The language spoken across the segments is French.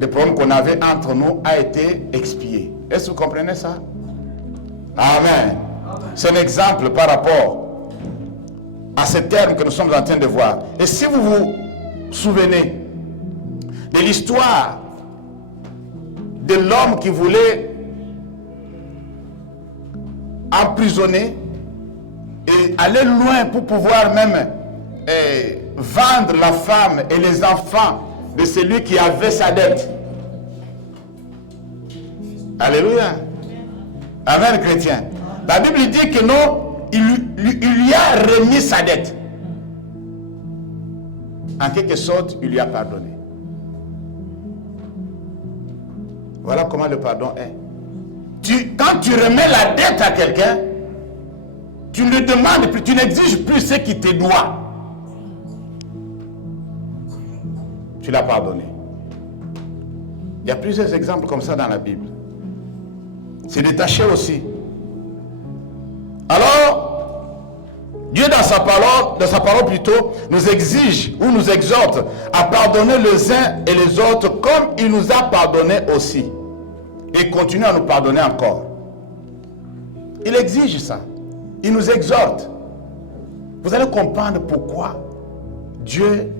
le problème qu'on avait entre nous a été expié. Est-ce que vous comprenez ça? Amen. C'est un exemple par rapport à ce terme que nous sommes en train de voir. Et si vous vous souvenez de l'histoire de l'homme qui voulait emprisonner et aller loin pour pouvoir même vendre la femme et les enfants de celui qui avait sa dette. Alléluia. Amen, chrétien. La Bible dit que non, il lui a remis sa dette. En quelque sorte, il lui a pardonné. Voilà comment le pardon est. Quand tu remets la dette à quelqu'un, tu ne demandes plus, tu n'exiges plus ce qui te doit. Tu l'as pardonné. Il y a plusieurs exemples comme ça dans la Bible. C'est détaché aussi. Alors, Dieu dans sa parole plutôt, nous exige ou nous exhorte à pardonner les uns et les autres comme il nous a pardonné aussi. Et continue à nous pardonner encore. Il exige ça. Il nous exhorte. Vous allez comprendre pourquoi Dieu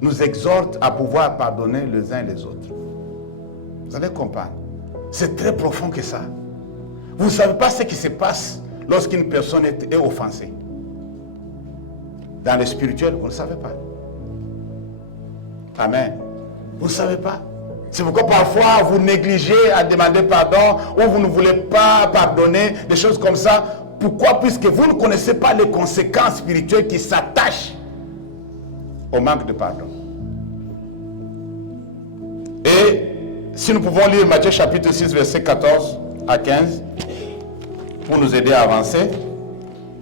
nous exhorte à pouvoir pardonner les uns et les autres. Vous allez comprendre. C'est très profond que ça. Vous ne savez pas ce qui se passe lorsqu'une personne est offensée. Dans le spirituel, vous ne savez pas. Amen. Vous ne savez pas. C'est pourquoi parfois vous négligez à demander pardon ou vous ne voulez pas pardonner, des choses comme ça. Pourquoi? Puisque vous ne connaissez pas les conséquences spirituelles qui s'attachent au manque de pardon. Et si nous pouvons lire Matthieu chapitre 6, verset 14 à 15, pour nous aider à avancer,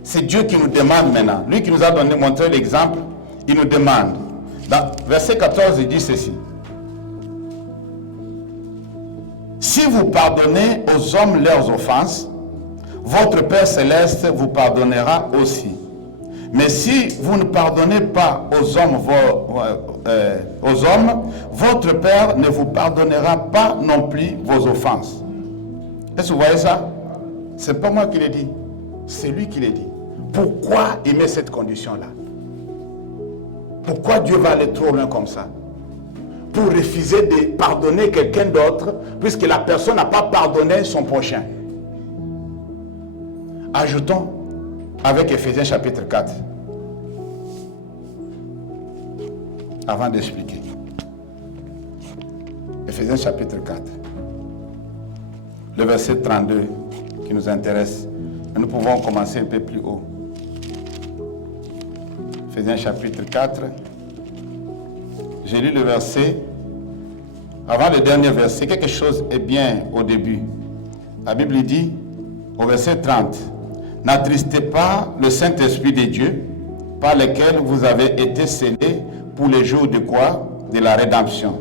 c'est Dieu qui nous demande maintenant. Lui qui nous a montré l'exemple, il nous demande. Dans verset 14, il dit ceci. Si vous pardonnez aux hommes leurs offenses, votre Père Céleste vous pardonnera aussi. Mais si vous ne pardonnez pas aux hommes, votre Père ne vous pardonnera pas non plus vos offenses. Est-ce que vous voyez ça? Ce n'est pas moi qui l'ai dit, c'est lui qui l'a dit. Pourquoi il met cette condition-là? Pourquoi Dieu va aller trop loin comme ça? Pour refuser de pardonner quelqu'un d'autre, puisque la personne n'a pas pardonné son prochain. Ajoutons avec Ephésiens chapitre 4. Avant d'expliquer. Ephésiens chapitre 4. Le verset 32 qui nous intéresse. Nous pouvons commencer un peu plus haut. Ephésiens chapitre 4. J'ai lu le verset. Avant le dernier verset, quelque chose est bien au début. La Bible dit au verset 30. N'attristez pas le Saint-Esprit de Dieu, par lequel vous avez été scellés pour les jours de quoi? De la rédemption.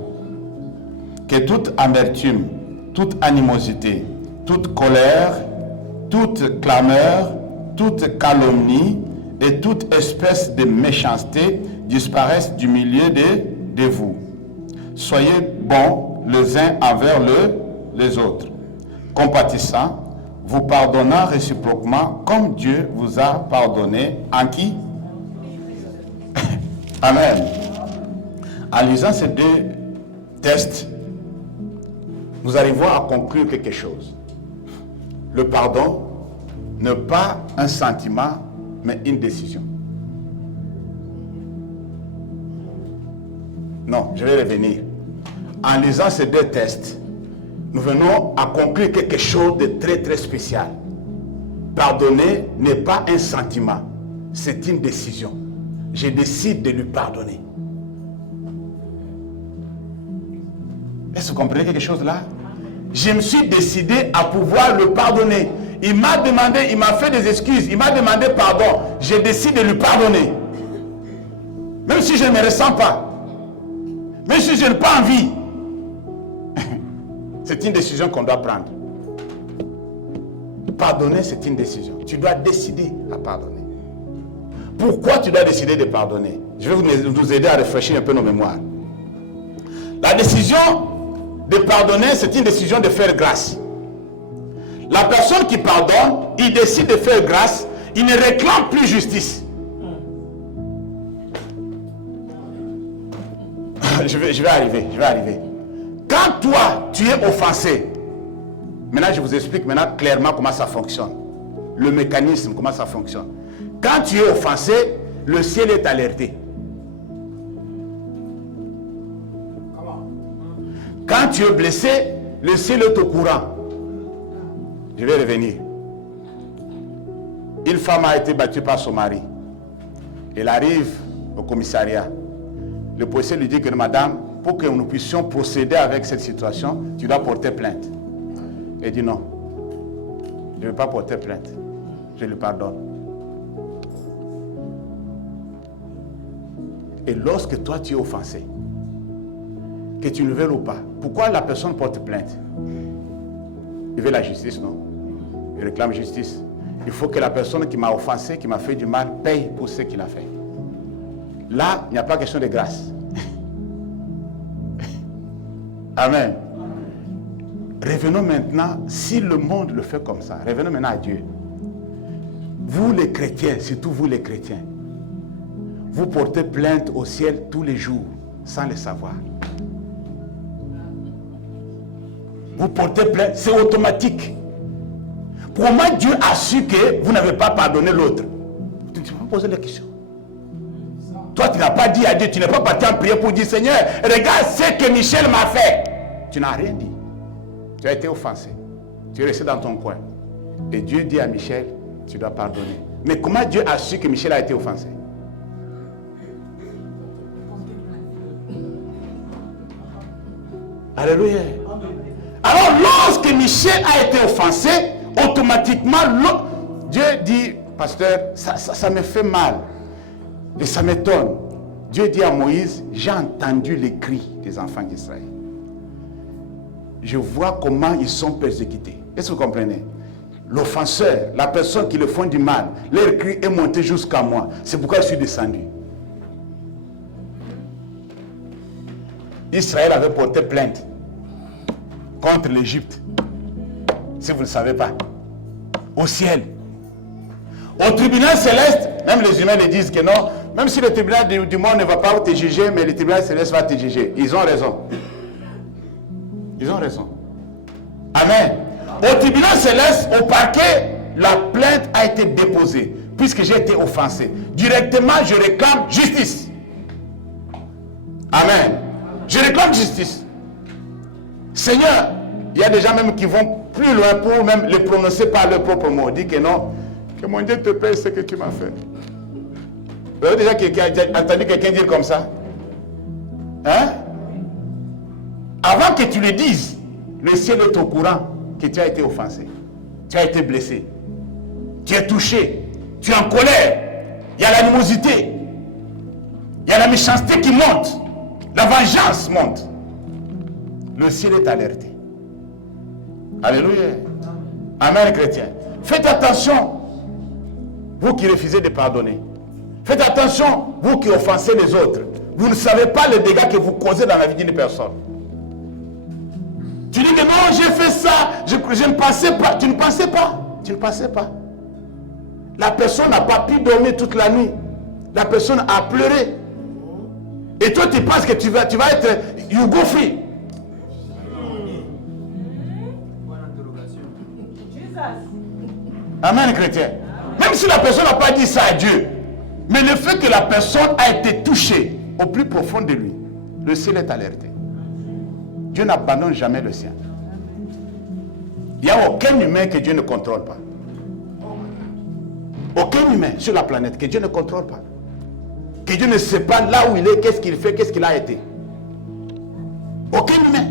Que toute amertume, toute animosité, toute colère, toute clameur, toute calomnie et toute espèce de méchanceté disparaissent du milieu de vous. Soyez bons les uns envers les autres, compatissants, vous pardonnant réciproquement comme Dieu vous a pardonné. En qui? Amen. En lisant ces deux textes, nous arrivons à conclure quelque chose. Le pardon n'est pas un sentiment, mais une décision. Non, je vais revenir. En lisant ces deux textes, nous venons à conclure quelque chose de très très spécial. Pardonner n'est pas un sentiment, c'est une décision. Je décide de lui pardonner. Est-ce que vous comprenez quelque chose là? Je me suis décidé à pouvoir le pardonner. Il m'a demandé, il m'a fait des excuses, il m'a demandé pardon. Je décide de lui pardonner. Même si je ne me ressens pas. Même si je n'ai pas envie. C'est une décision qu'on doit prendre. Pardonner, c'est une décision. Tu dois décider à pardonner. Pourquoi tu dois décider de pardonner? Je vais vous aider à réfléchir un peu nos mémoires. La décision de pardonner, c'est une décision de faire grâce. La personne qui pardonne, il décide de faire grâce, il ne réclame plus justice. Je vais arriver. Quand toi, tu es offensé, maintenant je vous explique maintenant clairement comment ça fonctionne. Le mécanisme, comment ça fonctionne. Quand tu es offensé, le ciel est alerté. Quand tu es blessé, le ciel est au courant. Je vais revenir. Une femme a été battue par son mari. Elle arrive au commissariat. Le policier lui dit que madame, pour que nous puissions procéder avec cette situation, tu dois porter plainte. Elle dit non. Je ne vais pas porter plainte. Je lui pardonne. Et lorsque toi tu es offensé, que tu ne veux pas, pourquoi la personne porte plainte? Il veut la justice, non? Il réclame justice. Il faut que la personne qui m'a offensé, qui m'a fait du mal, paye pour ce qu'il a fait. Là, il n'y a pas question de grâce. Amen. Revenons maintenant, si le monde le fait comme ça, revenons maintenant à Dieu. Vous les chrétiens, surtout vous les chrétiens, vous portez plainte au ciel tous les jours, sans le savoir. Vous portez plainte, c'est automatique. Comment Dieu a su que vous n'avez pas pardonné l'autre? Tu ne peux pas poser la question. Toi, tu n'as pas dit à Dieu, tu n'es pas parti en prière pour dire, Seigneur, regarde ce que Michel m'a fait. Tu n'as rien dit. Tu as été offensé. Tu es resté dans ton coin. Et Dieu dit à Michel, tu dois pardonner. Mais comment Dieu a su que Michel a été offensé? Alléluia. Alors, lorsque Michel a été offensé, automatiquement, Dieu dit, pasteur, ça me fait mal. Et ça m'étonne. Dieu dit à Moïse, j'ai entendu les cris des enfants d'Israël. Je vois comment ils sont persécutés. Est-ce que vous comprenez? L'offenseur, la personne qui le font du mal, leur cri est monté jusqu'à moi. C'est pourquoi je suis descendu. Israël avait porté plainte contre l'Égypte. Si vous ne savez pas. Au ciel. Au tribunal céleste, même les humains le disent que non, même si le tribunal du monde ne va pas te juger, mais le tribunal céleste va te juger. Ils ont raison. Ils ont raison. Amen. Au tribunal céleste, au parquet, la plainte a été déposée, puisque j'ai été offensé. Directement, je réclame justice. Amen. Je réclame justice. Seigneur, il y a des gens même qui vont plus loin pour même le prononcer par leurs propres mots. Dit que non, que mon Dieu te paye ce que tu m'as fait. Vous avez déjà entendu quelqu'un dire comme ça? Hein? Avant que tu le dises, le ciel est au courant que tu as été offensé. Tu as été blessé. Tu es touché. Tu es en colère. Il y a l'animosité. Il y a la méchanceté qui monte. La vengeance monte. Le ciel est alerté. Alléluia. Amen, chrétien. Faites attention, vous qui refusez de pardonner. Faites attention, vous qui offensez les autres. Vous ne savez pas les dégâts que vous causez dans la vie d'une personne. Tu dis que non, j'ai fait ça, je ne pensais pas. Tu ne pensais pas. Tu ne pensais pas. La personne n'a pas pu dormir toute la nuit. La personne a pleuré. Et toi, tu penses que tu vas être you go free. Amen, chrétien. Même si la personne n'a pas dit ça à Dieu, mais le fait que la personne a été touchée au plus profond de lui, le ciel est alerté. Dieu n'abandonne jamais le sien. Il n'y a aucun humain que Dieu ne contrôle pas. Aucun humain sur la planète que Dieu ne contrôle pas. Que Dieu ne sait pas là où il est, qu'est-ce qu'il fait, qu'est-ce qu'il a été. Aucun humain.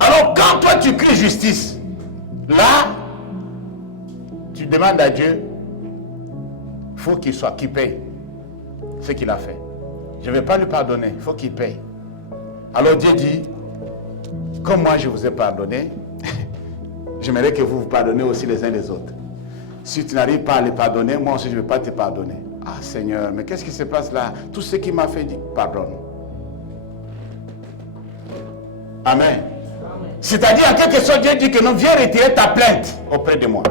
Alors quand toi tu cries justice, là, tu demandes à Dieu, il faut qu'il paye ce qu'il a fait. Je ne vais pas lui pardonner, il faut qu'il paye. Alors Dieu dit, comme moi je vous ai pardonné, j'aimerais que vous vous pardonnez aussi les uns les autres. Si tu n'arrives pas à les pardonner, moi aussi je ne vais pas te pardonner. Ah Seigneur, mais qu'est-ce qui se passe là? Tout ce qu'il m'a fait, dit, pardonne. Amen. C'est-à-dire, en quelque sorte, Dieu dit que non, viens retirer ta plainte auprès de moi.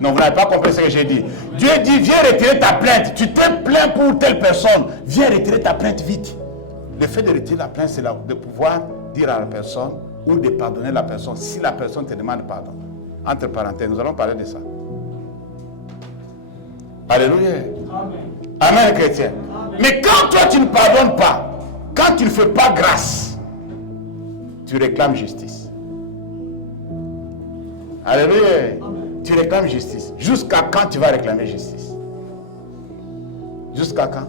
Non, vous n'avez pas compris ce que j'ai dit. Dieu dit, viens retirer ta plainte. Tu t'es plaint pour telle personne. Viens retirer ta plainte vite. Le fait de retirer la plainte, c'est de pouvoir dire à la personne ou de pardonner la personne si la personne te demande pardon. Entre parenthèses, nous allons parler de ça. Alléluia. Amen, Amen chrétien. Amen. Mais quand toi tu ne pardonnes pas, quand tu ne fais pas grâce, tu réclames justice. Alléluia. Amen. Tu réclames justice. Jusqu'à quand tu vas réclamer justice? Jusqu'à quand?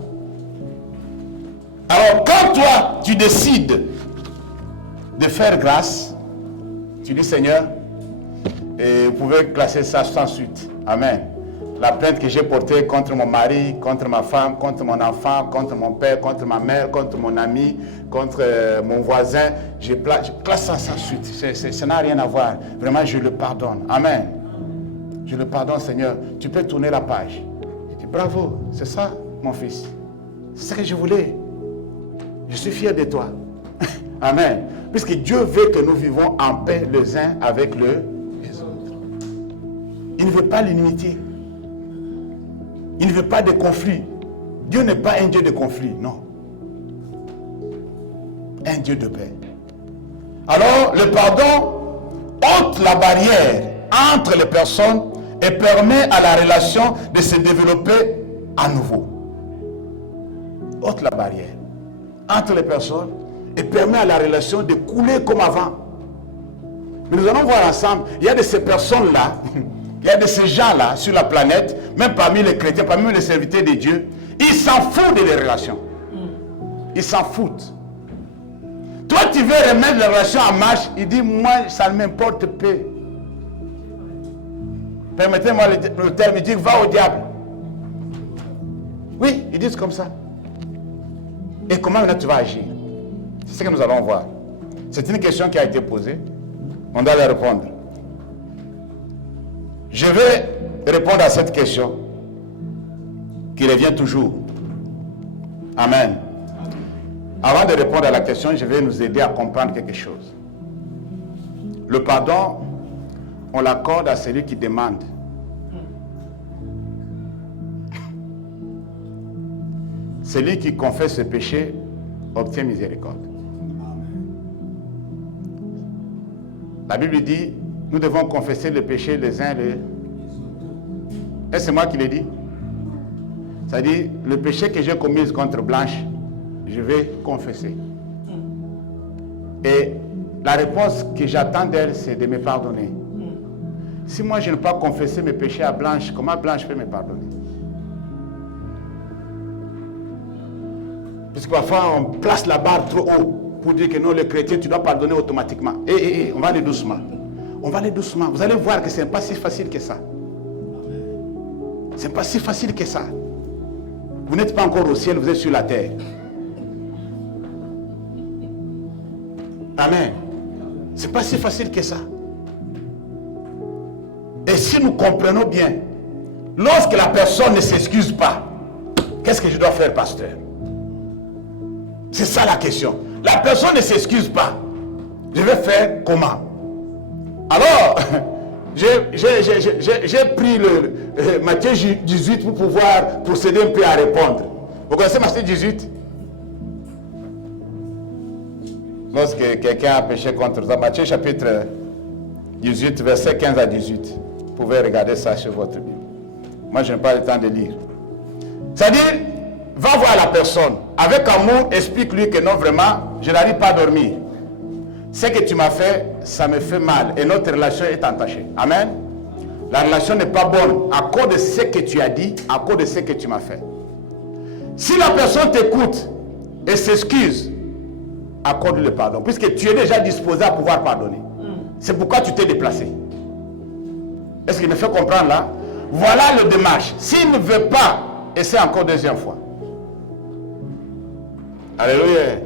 Alors quand toi tu décides de faire grâce, tu dis Seigneur, et vous pouvez classer ça sans suite. Amen. La plainte que j'ai portée contre mon mari, contre ma femme, contre mon enfant, contre mon père, contre ma mère, contre mon ami, contre mon voisin, je classe ça sans suite. Ça n'a rien à voir. Vraiment, je le pardonne. Amen. Je le pardonne, Seigneur. Tu peux tourner la page. Je dis, bravo, c'est ça, mon fils. C'est ce que je voulais. Je suis fier de toi. Amen. Puisque Dieu veut que nous vivons en paix les uns avec les autres. Il ne veut pas l'inimitié. Il ne veut pas de conflit. Dieu n'est pas un Dieu de conflit, non. Un Dieu de paix. Alors, le pardon ôte la barrière entre les personnes et permet à la relation de se développer à nouveau. Ôte la barrière entre les personnes et permet à la relation de couler comme avant. Mais nous allons voir ensemble, il y a de ces personnes-là, il y a de ces gens-là sur la planète, même parmi les chrétiens, parmi les serviteurs de Dieu, ils s'en foutent des relations. Ils s'en foutent. Toi, tu veux remettre les relations en marche, il dit, moi, ça ne m'importe pas. Permettez-moi le terme, il dit, va au diable. Oui, ils disent comme ça. Et comment maintenant tu vas agir? C'est ce que nous allons voir. C'est une question qui a été posée. On doit la répondre. Je vais répondre à cette question qui revient toujours. Amen. Avant de répondre à la question, je vais nous aider à comprendre quelque chose. Le pardon, on l'accorde à celui qui demande. Celui qui confesse ses péchés obtient miséricorde. La Bible dit, nous devons confesser les péchés les uns les autres. Est-ce que c'est moi qui l'ai dit? C'est-à-dire, le péché que j'ai commis contre Blanche, je vais confesser. Et la réponse que j'attends d'elle, c'est de me pardonner. Si moi je n'ai pas confessé mes péchés à Blanche, comment Blanche peut me pardonner? Parce que parfois on place la barre trop haut pour dire que non, le chrétien, tu dois pardonner automatiquement. On va aller doucement. On va aller doucement. Vous allez voir que ce n'est pas si facile que ça. Ce n'est pas si facile que ça. Vous n'êtes pas encore au ciel, vous êtes sur la terre. Amen. Ce n'est pas si facile que ça. Et si nous comprenons bien, lorsque la personne ne s'excuse pas, qu'est-ce que je dois faire, pasteur? C'est ça la question. La personne ne s'excuse pas. Je vais faire comment? Alors, j'ai pris le Matthieu 18 pour pouvoir procéder un peu à répondre. Vous connaissez Matthieu 18? Lorsque quelqu'un a péché contre toi, Matthieu chapitre 18, verset 15 à 18. Vous pouvez regarder ça sur votre Bible. Moi, je n'ai pas le temps de lire. C'est-à-dire, va voir la personne. Avec amour, explique-lui que non, vraiment, je n'arrive pas à dormir. Ce que tu m'as fait, ça me fait mal. Et notre relation est entachée. Amen. La relation n'est pas bonne à cause de ce que tu as dit, à cause de ce que tu m'as fait. Si la personne t'écoute et s'excuse, accorde le pardon. Puisque tu es déjà disposé à pouvoir pardonner. C'est pourquoi tu t'es déplacé. Est-ce qu'il me fait comprendre là? Voilà le démarche. S'il ne veut pas, essaie encore deuxième fois. Alléluia.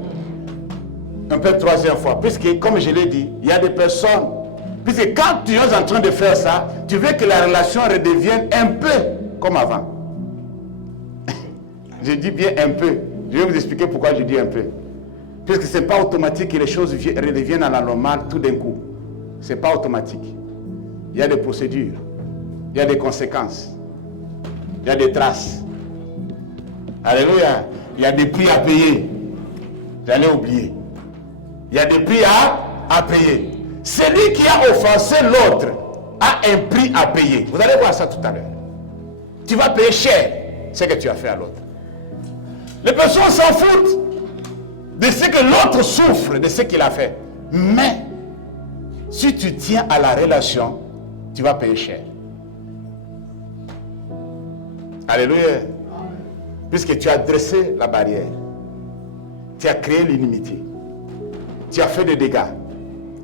Un peu troisième fois. Puisque, comme je l'ai dit, il y a des personnes. Puisque quand tu es en train de faire ça, tu veux que la relation redevienne un peu comme avant. Je dis bien un peu. Je vais vous expliquer pourquoi je dis un peu. Puisque ce n'est pas automatique que les choses redeviennent à la normale tout d'un coup. Ce n'est pas automatique. Il y a des procédures, il y a des conséquences, il y a des traces. Alléluia. Il y a des prix à payer. J'allais oublier. Il y a des prix à payer. Celui qui a offensé l'autre a un prix à payer. Vous allez voir ça tout à l'heure. Tu vas payer cher ce que tu as fait à l'autre. Les personnes s'en foutent de ce que l'autre souffre, de ce qu'il a fait. Mais, si tu tiens à la relation, tu vas payer cher. Alléluia. Puisque tu as dressé la barrière. Tu as créé l'inimité. Tu as fait des dégâts.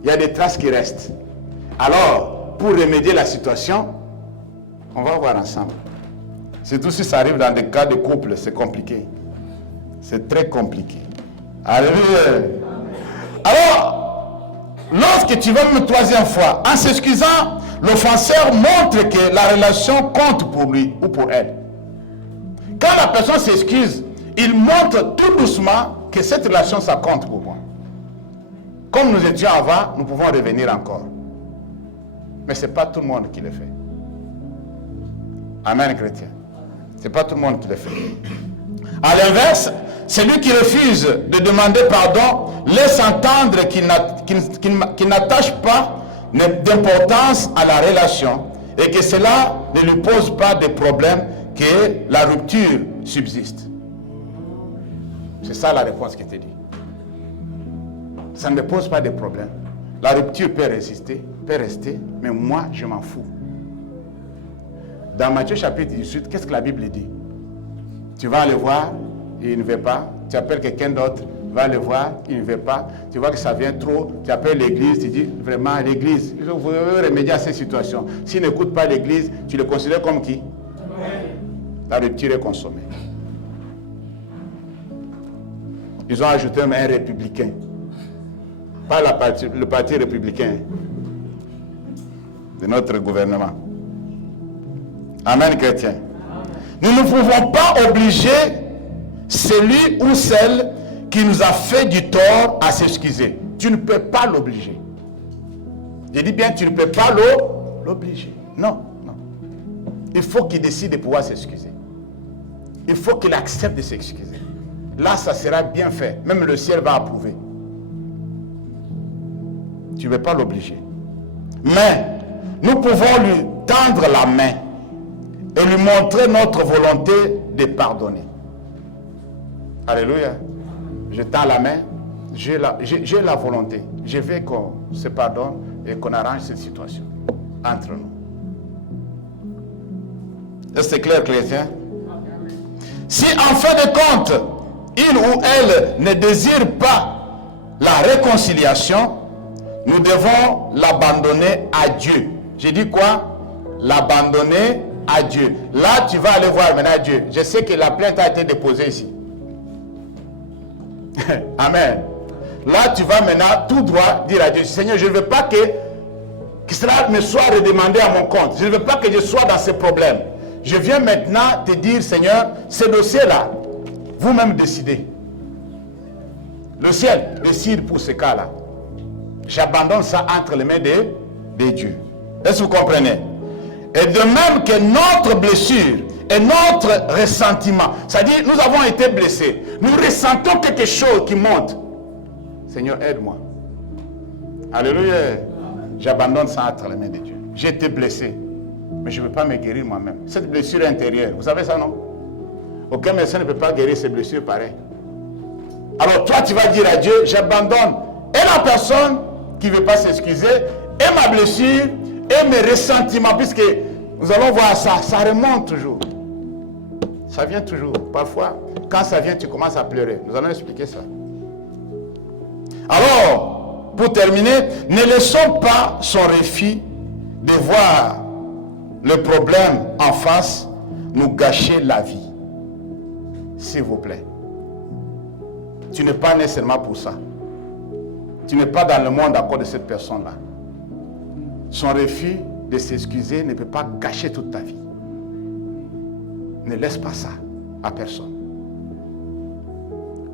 Il y a des traces qui restent. Alors, pour remédier la situation, on va voir ensemble. Surtout si ça arrive dans des cas de couple, c'est compliqué. C'est très compliqué. Alléluia. Alors, lorsque tu vas une troisième fois, en s'excusant, l'offenseur montre que la relation compte pour lui ou pour elle. Quand la personne s'excuse, il montre tout doucement que cette relation, ça compte pour moi. Comme nous étions avant, nous pouvons revenir encore. Mais ce n'est pas tout le monde qui le fait. Amen, chrétien. Ce n'est pas tout le monde qui le fait. À l'inverse, celui qui refuse de demander pardon laisse entendre qu'il n'attache pas d'importance à la relation et que cela ne lui pose pas de problème, que la rupture subsiste. C'est ça la réponse qui était dit. Ça ne me pose pas de problème. La rupture peut rester, mais moi je m'en fous. Dans Matthieu chapitre 18, qu'est-ce que la Bible dit? Tu vas aller voir, il ne veut pas. Tu appelles quelqu'un d'autre, il va aller voir, il ne veut pas. Tu vois que ça vient trop, tu appelles l'église, tu dis vraiment l'église. Vous devez remédier à ces situations. S'il n'écoute pas l'église, tu le considères comme qui? La rupture est consommée. Ils ont ajouté un républicain. Pas le parti républicain de notre gouvernement. Amen, chrétien. Nous ne pouvons pas obliger celui ou celle qui nous a fait du tort à s'excuser. Tu ne peux pas l'obliger. Je dis bien, tu ne peux pas l'obliger. Non, non. Il faut qu'il décide de pouvoir s'excuser. Il faut qu'il accepte de s'excuser. Là, ça sera bien fait. Même le ciel va approuver. Tu ne peux pas l'obliger. Mais, nous pouvons lui tendre la main et lui montrer notre volonté de pardonner. Alléluia. Je tends la main, j'ai la volonté. Je veux qu'on se pardonne et qu'on arrange cette situation entre nous. Est-ce que c'est clair, chrétien? Si en fin de compte, il ou elle ne désire pas la réconciliation, nous devons l'abandonner à Dieu. J'ai dit quoi? L'abandonner à Dieu. Là, tu vas aller voir maintenant Dieu. Je sais que la plainte a été déposée ici. Amen. Là, tu vas maintenant tout droit dire à Dieu, Seigneur, je ne veux pas que cela me soit redemandé à mon compte. Je ne veux pas que je sois dans ces problèmes. Je viens maintenant te dire, Seigneur, ce dossier-là, vous-même décidez. Le ciel décide pour ce cas-là. J'abandonne ça entre les mains de Dieu. Est-ce que vous comprenez? Et de même que notre blessure et notre ressentiment, c'est-à-dire nous avons été blessés, nous ressentons quelque chose qui monte. Seigneur, aide-moi. Alléluia. J'abandonne ça entre les mains de Dieu. J'ai été blessé, mais je ne peux pas me guérir moi-même. Cette blessure intérieure, vous savez ça, non? Aucun médecin ne peut pas guérir ces blessures pareilles. Alors toi, tu vas dire à Dieu, j'abandonne. Et la personne qui ne veut pas s'excuser, et ma blessure, et mes ressentiments, puisque nous allons voir ça, ça remonte toujours. Ça vient toujours. Parfois, quand ça vient, tu commences à pleurer. Nous allons expliquer ça. Alors, pour terminer, ne laissons pas son refus de voir le problème en face nous gâcher la vie. S'il vous plaît. Tu n'es pas né seulement pour ça. Tu n'es pas dans le monde à cause de cette personne-là. Son refus de s'excuser ne peut pas gâcher toute ta vie. Ne laisse pas ça à personne.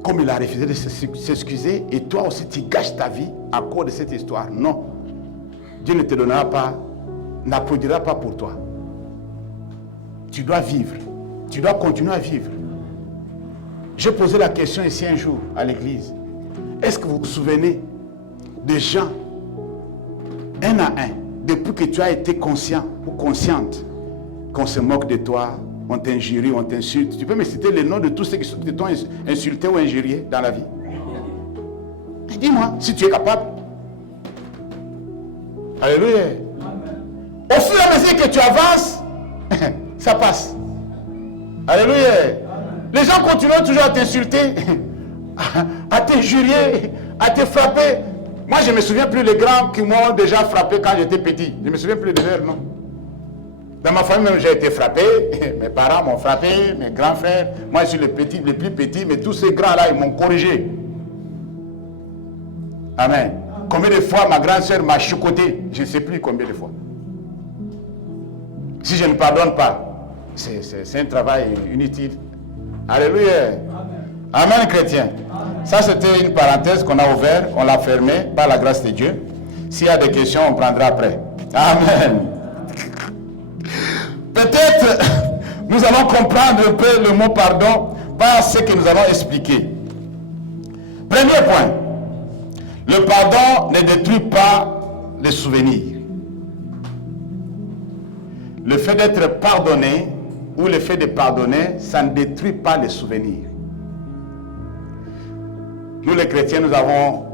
comme il a refusé de s'excuser, et toi aussi tu gâches ta vie à cause de cette histoire. Non. Dieu ne te donnera pas, n'applaudira pas pour toi. Tu dois vivre. Tu dois continuer à vivre. J'ai posé la question ici un jour à l'église. Est-ce que vous vous souvenez des gens, un à un, depuis que tu as été conscient ou consciente, qu'on se moque de toi, on t'injurie, on t'insulte? Tu peux me citer les noms de tous ceux qui t'ont insulté ou injurié dans la vie? Dis-moi, si tu es capable. Alléluia. Au fur et à mesure que tu avances, ça passe. Alléluia. Les gens continuent toujours à t'insulter, à t'injurier, à te frapper. Moi, je ne me souviens plus les grands qui m'ont déjà frappé quand j'étais petit. Je ne me souviens plus de leur nom. Dans ma famille, même, j'ai été frappé. Mes parents m'ont frappé, mes grands frères. Moi, je suis le plus petit, mais tous ces grands-là, ils m'ont corrigé. Amen. Combien de fois ma grande sœur m'a chicoté? Je ne sais plus combien de fois. Si je ne pardonne pas, c'est un travail inutile. Alléluia. Amen, Amen chrétien. Amen. Ça, c'était une parenthèse qu'on a ouverte, on l'a fermée par la grâce de Dieu. S'il y a des questions, on prendra après. Amen. Peut-être nous allons comprendre un peu le mot pardon par ce que nous allons expliquer. Premier point. Le pardon ne détruit pas les souvenirs. Le fait d'être pardonné ou le fait de pardonner, ça ne détruit pas les souvenirs. Nous les chrétiens, nous avons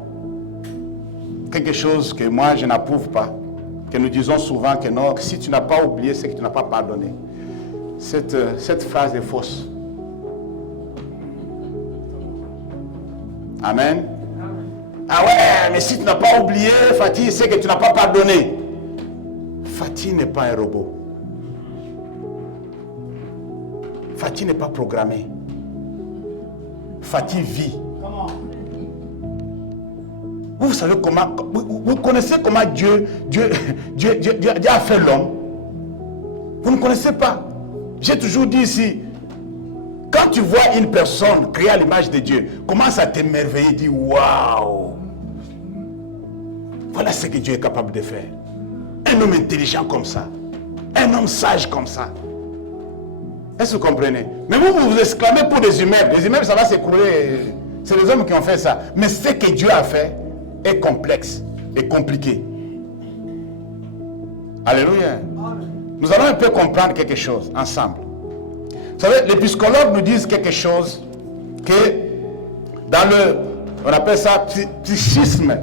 quelque chose que moi je n'approuve pas, que nous disons souvent que non, si tu n'as pas oublié, c'est que tu n'as pas pardonné. Cette phrase est fausse. Amen. Ah ouais, mais si tu n'as pas oublié, Fatih, c'est que tu n'as pas pardonné. Fatih n'est pas un robot. Fatih n'est pas programmé. Fatih vit. Vous savez comment, vous connaissez comment Dieu a fait l'homme? Vous ne connaissez pas. J'ai toujours dit ici, quand tu vois une personne créée à l'image de Dieu, commence à t'émerveiller, dis waouh! Voilà ce que Dieu est capable de faire. Un homme intelligent comme ça, un homme sage comme ça. Est-ce que vous comprenez? Mais vous vous exclamez pour des immeubles. Les immeubles, ça va s'écrouler. C'est les hommes qui ont fait ça. Mais ce que Dieu a fait est complexe et compliqué. Alléluia. Nous allons un peu comprendre quelque chose ensemble. Vous savez, les psychologues nous disent quelque chose que dans le, on appelle ça psychisme.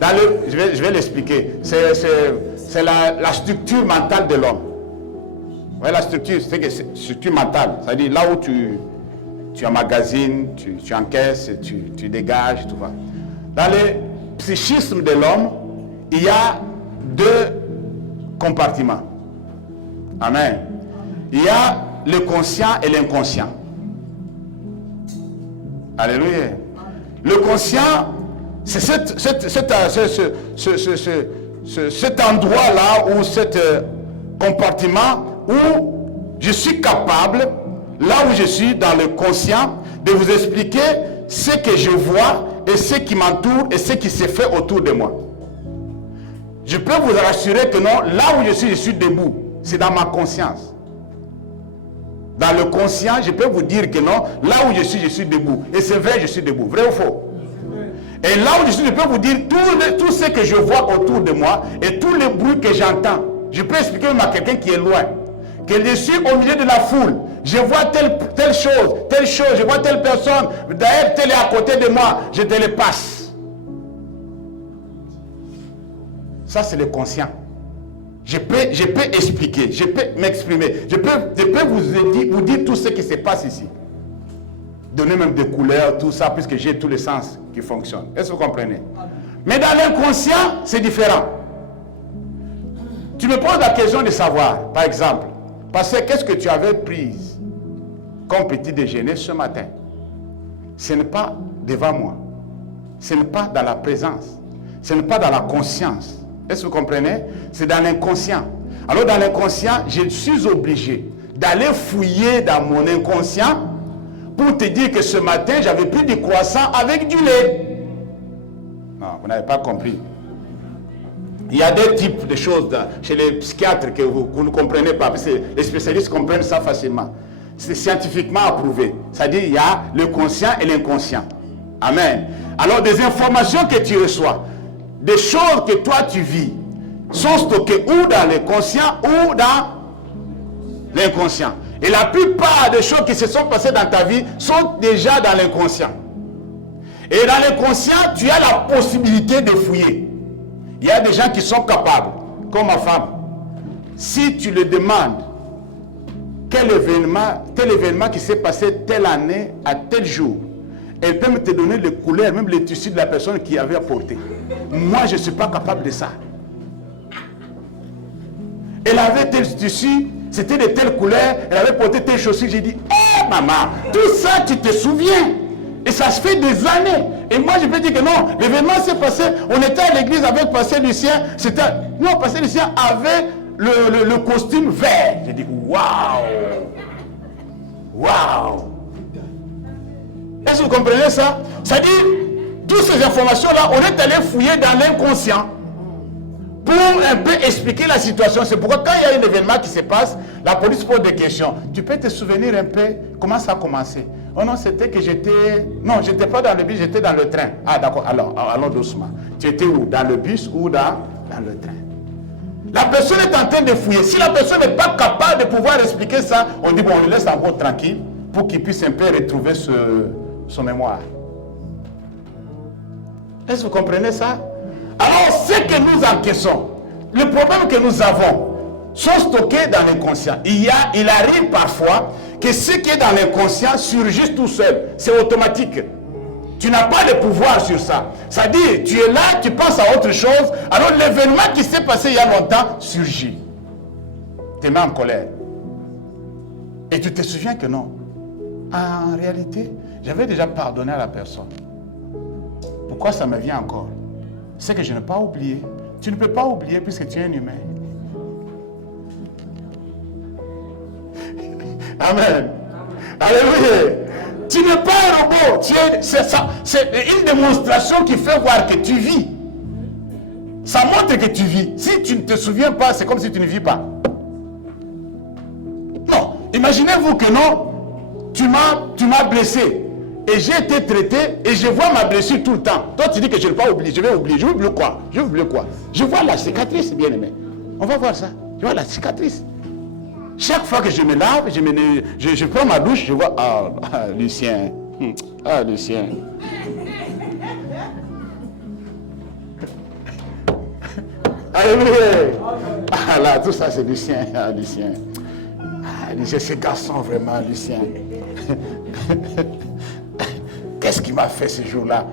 Dans le, je vais l'expliquer. C'est la structure mentale de l'homme. Vous voyez, la structure, c'est que structure mentale. C'est-à-dire là où tu emmagasines, tu encaisses, tu dégages, tout ça. Dans le psychisme de l'homme, il y a deux compartiments. Amen. Il y a le conscient et l'inconscient. Alléluia. Le conscient, c'est cet endroit-là, ou cet compartiment où je suis capable, là où je suis dans le conscient, de vous expliquer ce que je vois et ce qui m'entoure et ce qui se fait autour de moi. Je peux vous rassurer que non, là où je suis debout. C'est dans ma conscience. Dans le conscient, je peux vous dire que non, là où je suis debout. Et c'est vrai, je suis debout. Vrai ou faux? Et là où je suis, je peux vous dire tout ce que je vois autour de moi et tous les bruits que j'entends. Je peux expliquer même à quelqu'un qui est loin. Que je suis au milieu de la foule. Je vois telle chose, je vois telle personne. D'ailleurs, telle est à côté de moi. Je te le passe. Ça, c'est le conscient. Je peux expliquer, je peux m'exprimer, je peux vous dire tout ce qui se passe ici. Donner même des couleurs, tout ça, puisque j'ai tous les sens qui fonctionnent. Est-ce que vous comprenez? Mais dans l'inconscient, c'est différent. Tu me poses la question de savoir, par exemple, parce que qu'est-ce que tu avais pris comme petit déjeuner ce matin? Ce n'est pas devant moi. Ce n'est pas dans la présence. Ce n'est pas dans la conscience. Est-ce que vous comprenez? C'est dans l'inconscient. Alors dans l'inconscient, je suis obligé d'aller fouiller dans mon inconscient pour te dire que ce matin, j'avais pris du croissant avec du lait. Non, vous n'avez pas compris. Il y a des types de choses chez les psychiatres que vous ne comprenez pas, parce que les spécialistes comprennent ça facilement. C'est scientifiquement approuvé. C'est-à-dire qu'il y a le conscient et l'inconscient. Amen. Alors, des informations que tu reçois, des choses que toi tu vis, sont stockées ou dans le conscient ou dans l'inconscient. Et la plupart des choses qui se sont passées dans ta vie sont déjà dans l'inconscient. Et dans l'inconscient, tu as la possibilité de fouiller. Il y a des gens qui sont capables, comme ma femme. Si tu le demandes, quel événement qui s'est passé telle année, à tel jour, elle peut me te donner les couleurs, même les tissus de la personne qui avait apporté. Moi, je ne suis pas capable de ça. Elle avait tel tissu, c'était de telle couleur, elle avait porté telle chaussure. J'ai dit, oh maman, tout ça, tu te souviens? Et ça se fait des années. Et moi, je peux dire que non, l'événement s'est passé, on était à l'église avec Pasteur Lucien, non, Pasteur Lucien avait le costume vert. J'ai dit, waouh! Waouh! Est-ce que vous comprenez ça? C'est-à-dire, toutes ces informations-là, on est allé fouiller dans l'inconscient pour un peu expliquer la situation. C'est pourquoi quand il y a un événement qui se passe, la police pose des questions. Tu peux te souvenir un peu comment ça a commencé? Oh non, c'était que j'étais... Non, je n'étais pas dans le bus, j'étais dans le train. Ah d'accord, allons doucement. Tu étais où? Dans le bus ou dans le train? La personne est en train de fouiller. Si la personne n'est pas capable de pouvoir expliquer ça, on dit, bon, on le laisse encore tranquille pour qu'il puisse un peu retrouver son mémoire. Est-ce que vous comprenez ça? Alors, ce que nous encaissons, le problème que nous avons, sont stockés dans l'inconscient. Il arrive parfois que ce qui est dans l'inconscient surgisse tout seul. C'est automatique. Tu n'as pas de pouvoir sur ça. C'est-à-dire, tu es là, tu penses à autre chose, alors l'événement qui s'est passé il y a longtemps surgit. Tu te mets en colère. Et tu te souviens que non. En réalité, j'avais déjà pardonné à la personne. Pourquoi ça me vient encore? C'est que je n'ai pas oublié. Tu ne peux pas oublier puisque tu es un humain. Amen. Alléluia. Tu n'es pas un robot. C'est une démonstration qui fait voir que tu vis. Ça montre que tu vis. Si tu ne te souviens pas, c'est comme si tu ne vis pas. Non. Imaginez-vous que non, tu m'as blessé. Et j'ai été traité et je vois ma blessure tout le temps. Toi, tu dis que je ne vais pas oublier. Je vais oublier. Je vais oublier quoi? Je vais oublier quoi? Je vois la cicatrice, bien aimé. On va voir ça. Je vois la cicatrice. Chaque fois que je me lave, je prends ma douche, je vois, Lucien. Ah, Lucien. Alléluia. Ah là, tout ça c'est Lucien. Ah, Lucien. Ah, Lucien, ce garçon vraiment, Lucien. Qu'est-ce qu'il m'a fait ce jour-là?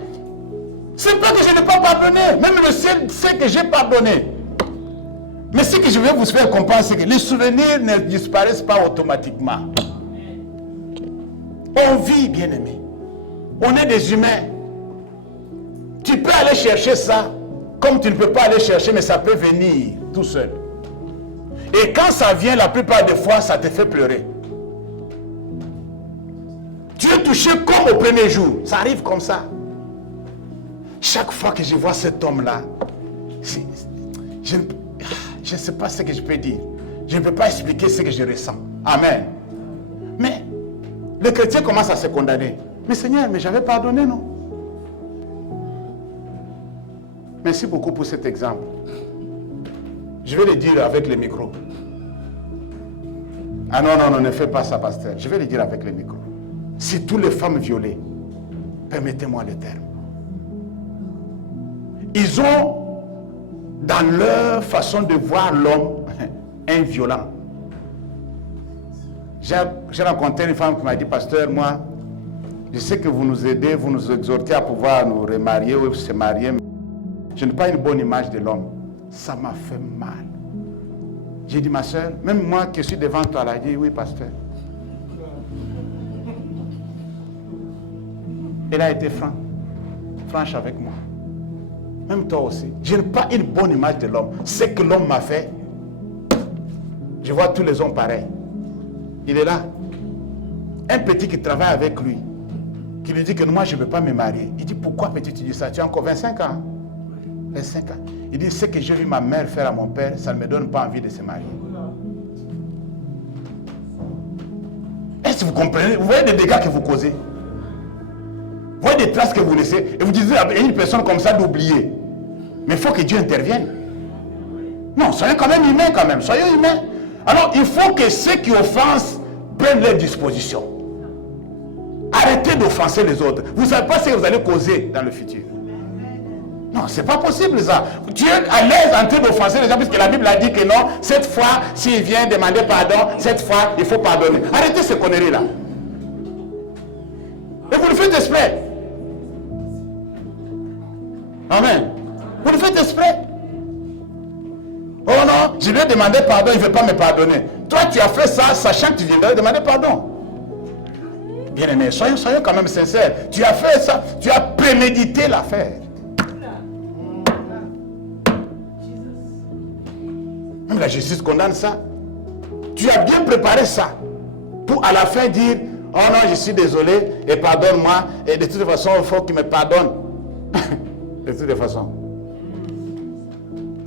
C'est pas que je n'ai pas pardonné. Même le ciel sait que j'ai pardonné. Mais ce que je vais vous faire comprendre, c'est que les souvenirs ne disparaissent pas automatiquement. On vit, bien aimé. On est des humains. Tu peux aller chercher ça, comme tu ne peux pas aller chercher, mais ça peut venir tout seul. Et quand ça vient, la plupart des fois, ça te fait pleurer. Tu es touché comme au premier jour. Ça arrive comme ça. Chaque fois que je vois cet homme-là, je ne sais pas ce que je peux dire. Je ne peux pas expliquer ce que je ressens. Amen. Mais le chrétien commence à se condamner. Mais Seigneur, mais j'avais pardonné, non? Merci beaucoup pour cet exemple. Je vais le dire avec le micro. Ah non, ne fais pas ça, pasteur. Je vais le dire avec le micro. Si toutes les femmes violées, permettez-moi le terme, ils ont dans leur façon de voir l'homme un violent. J'ai rencontré une femme qui m'a dit, pasteur, moi, je sais que vous nous aidez, vous nous exhortez à pouvoir nous remarier ou se marier, mais je n'ai pas une bonne image de l'homme. Ça m'a fait mal. J'ai dit, ma soeur, même moi qui suis devant toi, elle a dit, oui, pasteur. Elle a été franche avec moi. Même toi aussi. Je n'ai pas une bonne image de l'homme. Ce que l'homme m'a fait, je vois tous les hommes pareils. Il est là. Un petit qui travaille avec lui, qui lui dit que moi je ne veux pas me marier. Il dit pourquoi petit tu dis ça? Tu as encore 25 ans. 25 ans. Il dit ce que j'ai vu ma mère faire à mon père, ça ne me donne pas envie de se marier. Est-ce que vous comprenez? Vous voyez les dégâts que vous causez? Vous voyez des traces que vous laissez? Et vous disiez à une personne comme ça d'oublier. Mais il faut que Dieu intervienne. Non, soyez quand même humains quand même. Soyez humains. Alors il faut que ceux qui offensent prennent leurs dispositions. Arrêtez d'offenser les autres. Vous ne savez pas ce que vous allez causer dans le futur. Non, c'est pas possible ça. Tu es à l'aise en train d'offenser les gens puisque la Bible a dit que non, cette fois, s'il vient demander pardon, cette fois, il faut pardonner. Arrêtez ces conneries-là. Et vous le faites exprès. Amen. Vous le faites exprès. Oh non, je lui ai demandé pardon, il ne veut pas me pardonner. Toi, tu as fait ça, sachant que tu viendrais demander pardon. Bien-aimé, soyons quand même sincères. Tu as fait ça, tu as prémédité l'affaire. Même la justice condamne ça. Tu as bien préparé ça. Pour à la fin dire, oh non, je suis désolé et pardonne-moi. Et de toute façon, il faut qu'il me pardonne. De toute façon.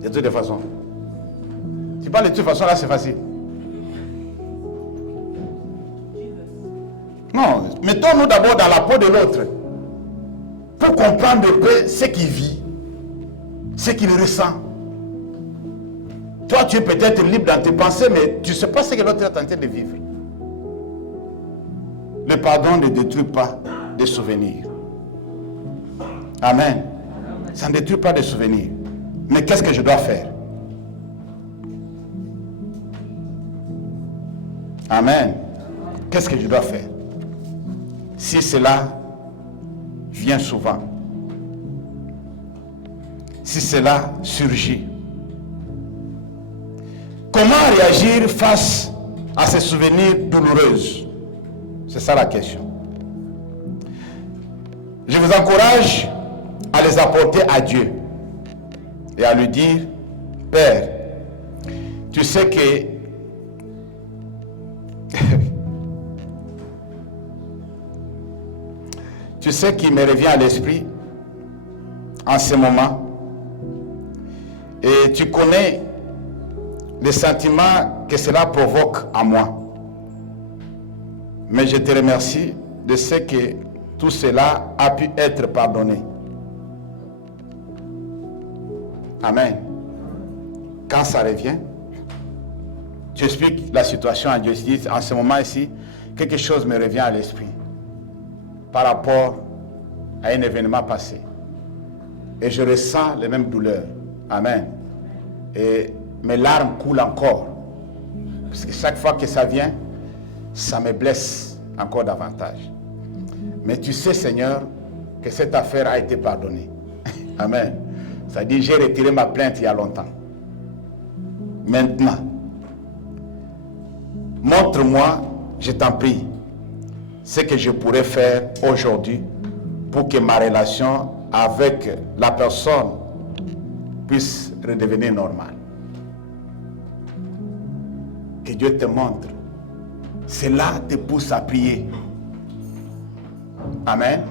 De toute façon. Tu parles de toute façon, là c'est facile. Non, mettons-nous d'abord dans la peau de l'autre. Pour comprendre un peu ce qu'il vit, ce qu'il ressent. Toi, tu es peut-être libre dans tes pensées, mais tu ne sais pas ce que l'autre est en train de vivre. Le pardon ne détruit pas des souvenirs. Amen. Ça ne détruit pas des souvenirs. Mais qu'est-ce que je dois faire? Amen. Qu'est-ce que je dois faire? Si cela vient souvent, si cela surgit, comment réagir face à ces souvenirs douloureux? C'est ça la question. Je vous encourage à les apporter à Dieu et à lui dire, Père, tu sais que tu sais qu'il me revient à l'esprit en ce moment et tu connais les sentiments que cela provoque en moi. Mais je te remercie de ce que tout cela a pu être pardonné. Amen. Quand ça revient, tu expliques la situation à Dieu. En ce moment ici, quelque chose me revient à l'esprit par rapport à un événement passé. Et je ressens les mêmes douleurs. Amen. Et mes larmes coulent encore. Parce que chaque fois que ça vient, ça me blesse encore davantage. Mais tu sais, Seigneur, que cette affaire a été pardonnée. Amen. C'est-à-dire, j'ai retiré ma plainte il y a longtemps. Maintenant, montre-moi, je t'en prie, ce que je pourrais faire aujourd'hui pour que ma relation avec la personne puisse redevenir normale. Que Dieu te montre. Cela te pousse à prier. Amen.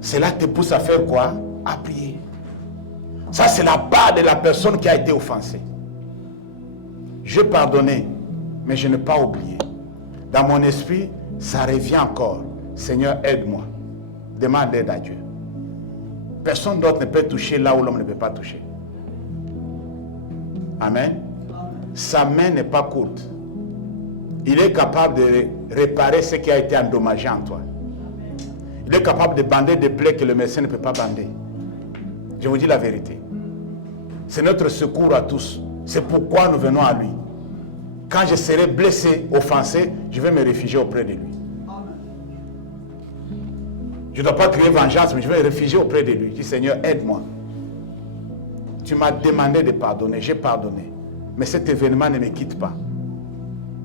Cela te pousse à faire quoi? À prier. Ça, c'est la part de la personne qui a été offensée. J'ai pardonné, mais je n'ai pas oublié. Dans mon esprit, ça revient encore. Seigneur, aide-moi. Demande aide à Dieu. Personne d'autre ne peut toucher là où l'homme ne peut pas toucher. Amen. Sa main n'est pas courte. Il est capable de réparer ce qui a été endommagé en toi. Il est capable de bander des plaies que le médecin ne peut pas bander. Je vous dis la vérité. C'est notre secours à tous. C'est pourquoi nous venons à lui. Quand je serai blessé, offensé, je vais me réfugier auprès de lui. Je ne dois pas crier vengeance, mais je vais me réfugier auprès de lui. Je dis, Seigneur, aide-moi. Tu m'as demandé de pardonner, j'ai pardonné. Mais cet événement ne me quitte pas.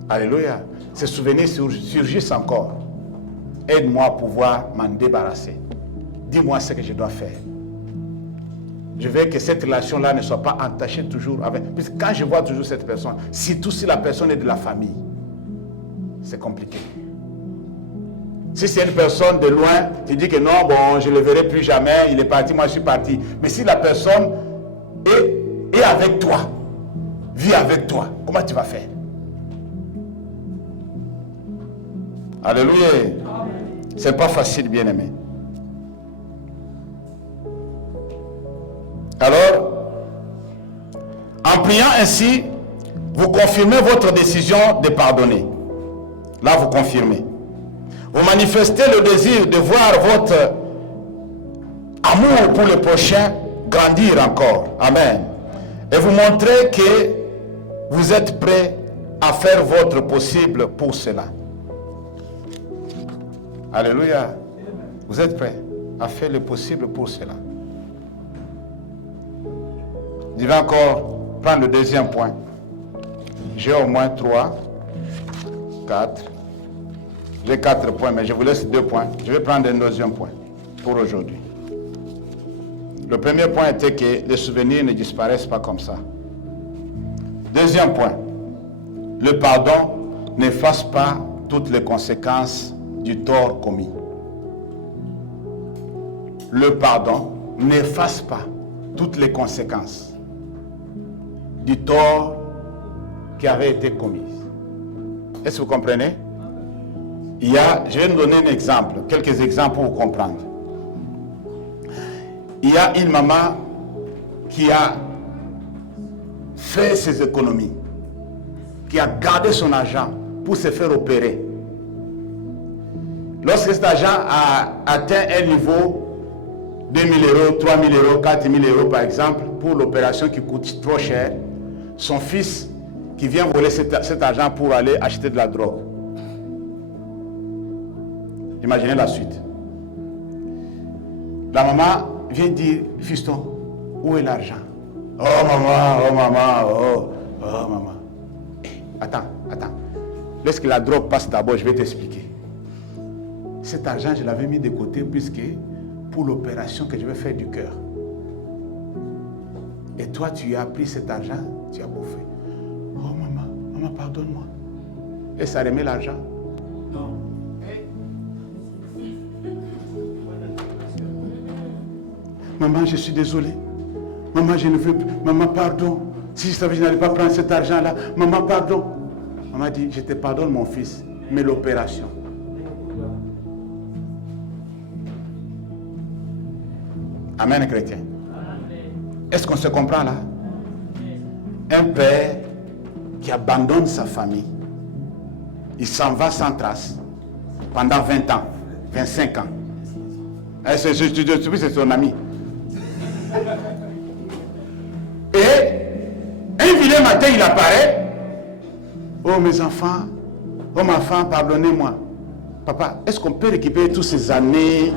Alléluia. Ces souvenirs surgissent encore. Aide-moi à pouvoir m'en débarrasser. Dis-moi ce que je dois faire. Je veux que cette relation-là ne soit pas entachée toujours avec... Puisque quand je vois toujours cette personne, surtout si la personne est de la famille, c'est compliqué. Si c'est une personne de loin, tu dis que non, bon, je ne le verrai plus jamais, il est parti, moi je suis parti. Mais si la personne est avec toi, vit avec toi, comment tu vas faire? Alléluia. C'est pas facile, bien-aimé. Alors, en priant ainsi, vous confirmez votre décision de pardonner. Là, vous confirmez. Vous manifestez le désir de voir votre amour pour le prochain grandir encore. Amen. Et vous montrez que vous êtes prêt à faire votre possible pour cela. Alléluia. Vous êtes prêt à faire le possible pour cela. Je vais encore prendre le deuxième point. J'ai au moins 3, 4. J'ai 4 points, mais je vous laisse 2 points. Je vais prendre un deuxième point pour aujourd'hui. Le premier point était que les souvenirs ne disparaissent pas comme ça. Deuxième point. Le pardon n'efface pas toutes les conséquences du tort commis. Le pardon n'efface pas toutes les conséquences du tort qui avait été commis. Est-ce que vous comprenez? Je vais vous donner un exemple, quelques exemples pour vous comprendre. Il y a une maman qui a fait ses économies, qui a gardé son argent pour se faire opérer. Lorsque cet argent a atteint un niveau 2 000 euros, 3 000 euros, 4 000 euros par exemple, pour l'opération qui coûte trop cher, son fils qui vient voler cet argent pour aller acheter de la drogue. Imaginez la suite. La maman vient dire, fiston, où est l'argent? Oh maman, oh maman. Attends. Laisse que la drogue passe d'abord, je vais t'expliquer. Cet argent, je l'avais mis de côté puisque pour l'opération que je vais faire du cœur. Et toi, tu as pris cet argent, tu as bouffé. Oh maman, pardonne-moi. Et ça remet l'argent? Non. Maman, je suis désolé. Maman, je ne veux plus. Maman, pardon. Si je savais que je n'allais pas prendre cet argent-là. Maman, pardon. Maman dit, je te pardonne mon fils, mais l'opération. Amen, chrétien. Est-ce qu'on se comprend là? Un père qui abandonne sa famille, il s'en va sans trace pendant 20 ans, 25 ans. C'est son ami. Et un vilain matin, il apparaît. Oh mes enfants, oh ma femme, pardonnez-moi. Papa, est-ce qu'on peut récupérer toutes ces années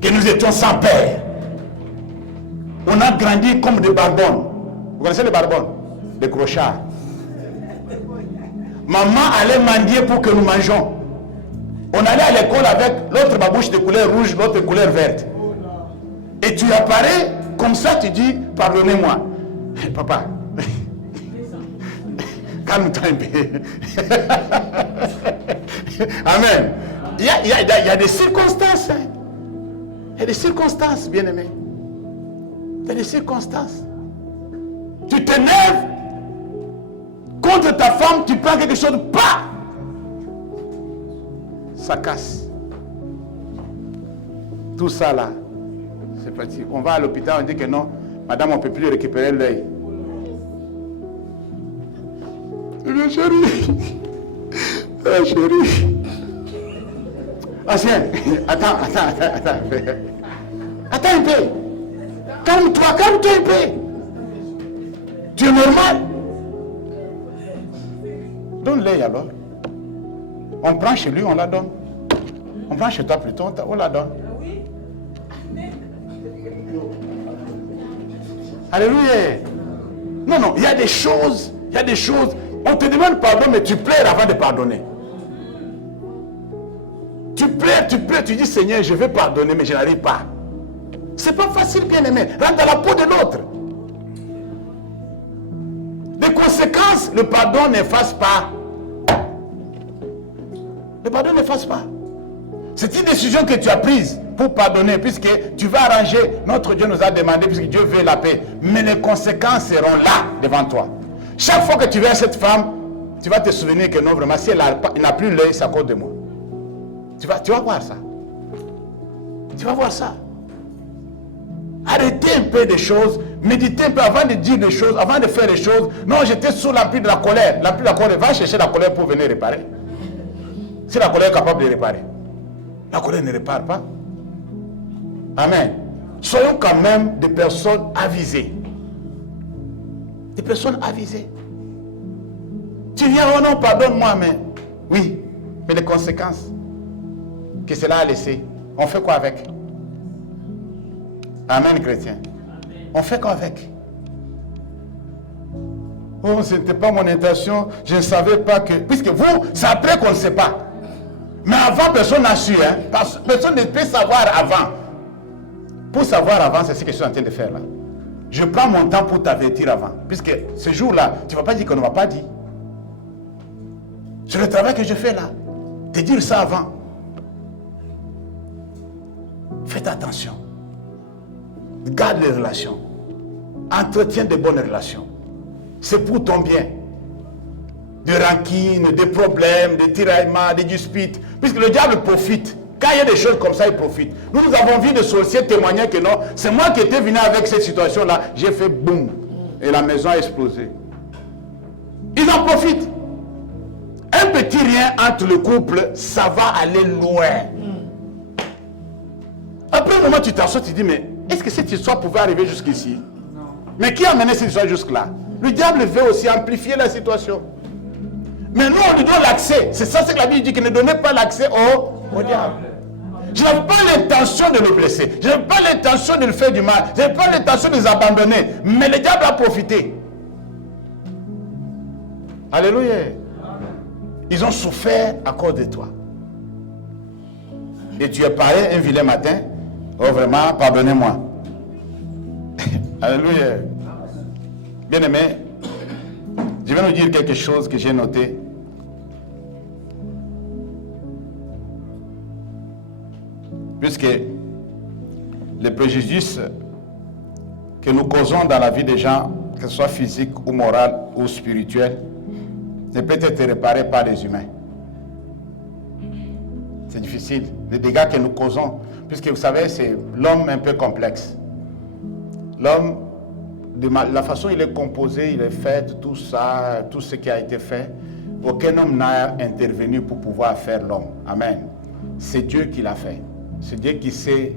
que nous étions sans père? On a grandi comme des barbones. Vous connaissez les barbones? Des crochards. Maman allait mendier pour que nous mangeons. On allait à l'école avec l'autre babouche de couleur rouge, l'autre de couleur verte. Et tu apparais, comme ça tu dis, pardonnez-moi. Papa, calme-toi un peu. Amen. Il y a des circonstances. Hein. Il y a des circonstances, bien-aimés. Il y a des circonstances. Tu t'énerves contre ta femme, tu prends quelque chose, pas. Ça casse. Tout ça là, c'est parti. On va à l'hôpital, on dit que non, madame, on ne peut plus récupérer l'œil. Eh bien, chérie. Ah, chérie. Ah, tiens, attends. Attends un peu. Calme-toi un peu. Tu es normal. Donne-le alors. On prend chez lui, on la donne. On prend chez toi plutôt, on la donne. Alléluia. Non, il y a des choses. On te demande pardon, mais tu pleures avant de pardonner. Tu pleures, tu dis Seigneur, je veux pardonner, mais je n'arrive pas. C'est pas facile, bien aimé. Rentre dans la peau de l'autre. Les conséquences le pardon n'efface pas. Le pardon n'efface pas. C'est une décision que tu as prise pour pardonner, puisque tu vas arranger. Notre Dieu nous a demandé, puisque Dieu veut la paix. Mais les conséquences seront là, devant toi. Chaque fois que tu verras cette femme, tu vas te souvenir que non, vraiment, si elle n'a plus l'œil, c'est à cause de moi. Tu vas voir ça. Tu vas voir ça. Arrêtez un peu des choses, méditez un peu avant de dire des choses, avant de faire des choses. Non, j'étais sous l'empire de la colère. L'empire de la colère, va chercher la colère pour venir réparer. Si la colère est capable de réparer. La colère ne répare pas. Amen. Soyons quand même des personnes avisées. Des personnes avisées. Tu viens, oh non, pardonne-moi, mais... Oui, mais les conséquences que cela a laissé, on fait quoi avec? Amen, chrétien. On fait quoi avec? Oh, ce n'était pas mon intention, je ne savais pas que... Puisque vous, c'est après qu'on ne sait pas. Mais avant, personne n'a su. Hein? Personne ne peut savoir avant. Pour savoir avant, c'est ce que je suis en train de faire là. Je prends mon temps pour t'avertir avant. Puisque ce jour-là, tu ne vas pas dire qu'on ne m'a pas dit. C'est le travail que je fais là. Te dire ça avant. Faites attention. Garde les relations. Entretiens de bonnes relations. C'est pour ton bien. De rancune, de problèmes, de tiraillements, de disputes. Puisque le diable profite. Quand il y a des choses comme ça, il profite. Nous avons vu des sorciers témoigner que non, c'est moi qui étais venu avec cette situation-là. J'ai fait boum. Et la maison a explosé. Ils en profitent. Un petit rien entre le couple, ça va aller loin. Après un moment, tu t'assois, tu te dis, mais est-ce que cette histoire pouvait arriver jusqu'ici? Mais qui a mené cette histoire jusque-là? Le diable veut aussi amplifier la situation. Mais nous, on lui donne l'accès. C'est ça ce que la Bible dit, que ne donnez pas l'accès au diable. Je n'ai pas l'intention de le blesser. Je n'ai pas l'intention de lui faire du mal. Je n'ai pas l'intention de les abandonner. Mais le diable a profité. Alléluia. Ils ont souffert à cause de toi. Et tu es parlé un vilain matin. Oh vraiment, pardonnez-moi. Alléluia. Bien-aimé, je vais nous dire quelque chose que j'ai noté. Puisque les préjudices que nous causons dans la vie des gens, que ce soit physique ou moral ou spirituel, ne peut être réparé par les humains. C'est difficile. Les dégâts que nous causons, puisque vous savez, c'est l'homme un peu complexe. L'homme, la façon dont il est composé, il est fait, tout ça, tout ce qui a été fait, aucun homme n'a intervenu pour pouvoir faire l'homme. Amen. C'est Dieu qui l'a fait. C'est Dieu qui sait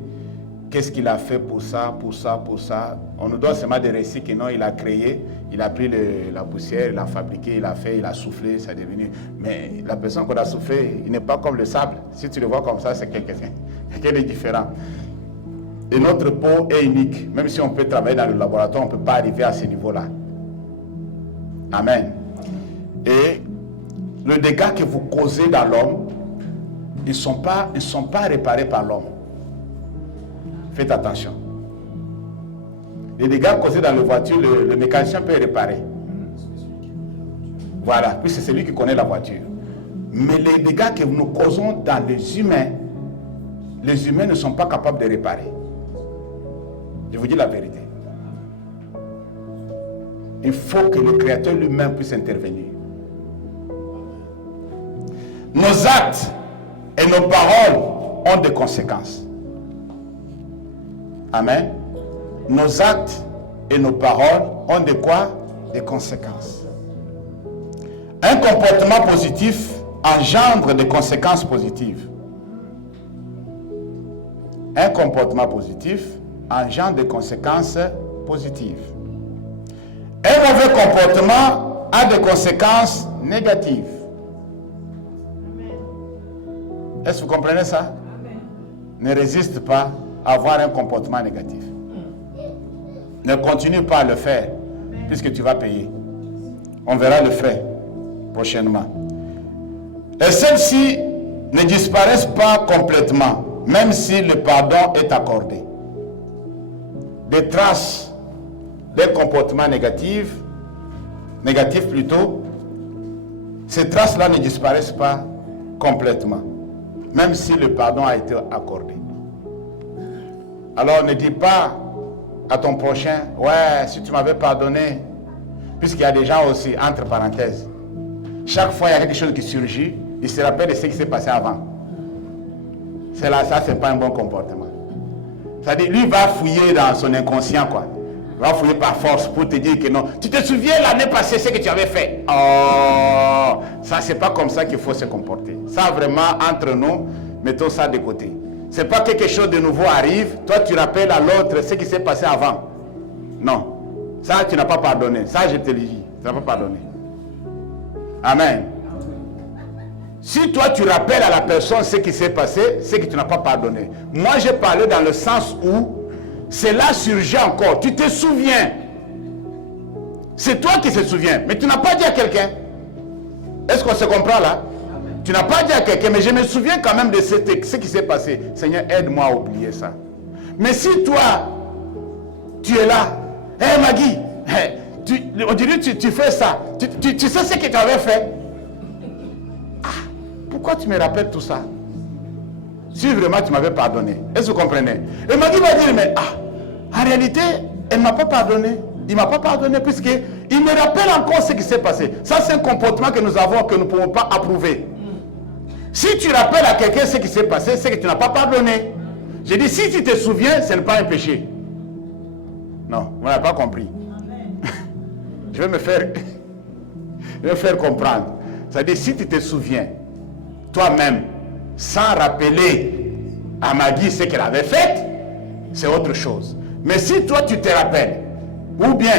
qu'est-ce qu'il a fait pour ça, pour ça, pour ça. On nous donne seulement des récits que non, il a créé, il a pris la poussière, il l'a fabriqué, il a fait, il a soufflé, ça est devenu. Mais la personne qu'on a soufflé, il n'est pas comme le sable. Si tu le vois comme ça, c'est quelqu'un de différent. Et notre peau est unique. Même si on peut travailler dans le laboratoire, on ne peut pas arriver à ce niveau-là. Amen. Et le dégât que vous causez dans l'homme, ils ne sont pas réparés par l'homme. Faites attention. Les dégâts causés dans la voiture, le mécanicien peut réparer. Voilà, puis c'est celui qui connaît la voiture. Mais les dégâts que nous causons dans les humains ne sont pas capables de réparer. Je vous dis la vérité. Il faut que le Créateur lui-même puisse intervenir. Nos actes et nos paroles ont des conséquences. Amen. Nos actes et nos paroles ont de quoi? Des conséquences. Un comportement positif engendre des conséquences positives. Un comportement positif engendre des conséquences positives. Un mauvais comportement a des conséquences négatives. Est-ce que vous comprenez ça? Ne résiste pas à avoir un comportement négatif. Ne continue pas à le faire, puisque tu vas payer. On verra le frais prochainement. Et celles-ci ne disparaissent pas complètement, même si le pardon est accordé. Des traces des comportements négatifs ces traces-là ne disparaissent pas complètement, même si le pardon a été accordé. Alors ne dis pas à ton prochain, ouais, si tu m'avais pardonné, puisqu'il y a des gens aussi, entre parenthèses, chaque fois il y a quelque chose qui surgit, il se rappelle de ce qui s'est passé avant. C'est là, ça c'est pas un bon comportement. C'est-à-dire, lui va fouiller dans son inconscient, quoi. Il va fouiller par force pour te dire que non. Tu te souviens l'année passée ce que tu avais fait? Oh, ça c'est pas comme ça qu'il faut se comporter. Ça vraiment, entre nous, mettons ça de côté. C'est pas quelque chose de nouveau arrive, toi tu rappelles à l'autre ce qui s'est passé avant. Non. Ça tu n'as pas pardonné. Ça je te le dis. Tu n'as pas pardonné. Amen. Si toi tu rappelles à la personne ce qui s'est passé, c'est que tu n'as pas pardonné. Moi j'ai parlé dans le sens où cela surgit encore. Tu te souviens. C'est toi qui te souviens. Mais tu n'as pas dit à quelqu'un. Est-ce qu'on se comprend là? Tu n'as pas dit à quelqu'un, mais je me souviens quand même de ce qui s'est passé. Seigneur, aide-moi à oublier ça. Mais si toi, tu es là, hé Maggie, on dirait que tu fais ça. Tu sais ce que tu avais fait? Ah, pourquoi tu me rappelles tout ça? Si vraiment tu m'avais pardonné. Est-ce que vous comprenez? Et Maggie va dire, mais en réalité, elle ne m'a pas pardonné. Il ne m'a pas pardonné puisqu'il me rappelle encore ce qui s'est passé. Ça, c'est un comportement que nous avons, que nous ne pouvons pas approuver. Si tu rappelles à quelqu'un ce qui s'est passé, c'est que tu n'as pas pardonné. J'ai dit, si tu te souviens, ce n'est pas un péché. Non, vous n'avez pas compris. Je vais me faire comprendre. C'est-à-dire, si tu te souviens, toi-même, sans rappeler à Maggie ce qu'elle avait fait, c'est autre chose. Mais si toi, tu te rappelles, ou bien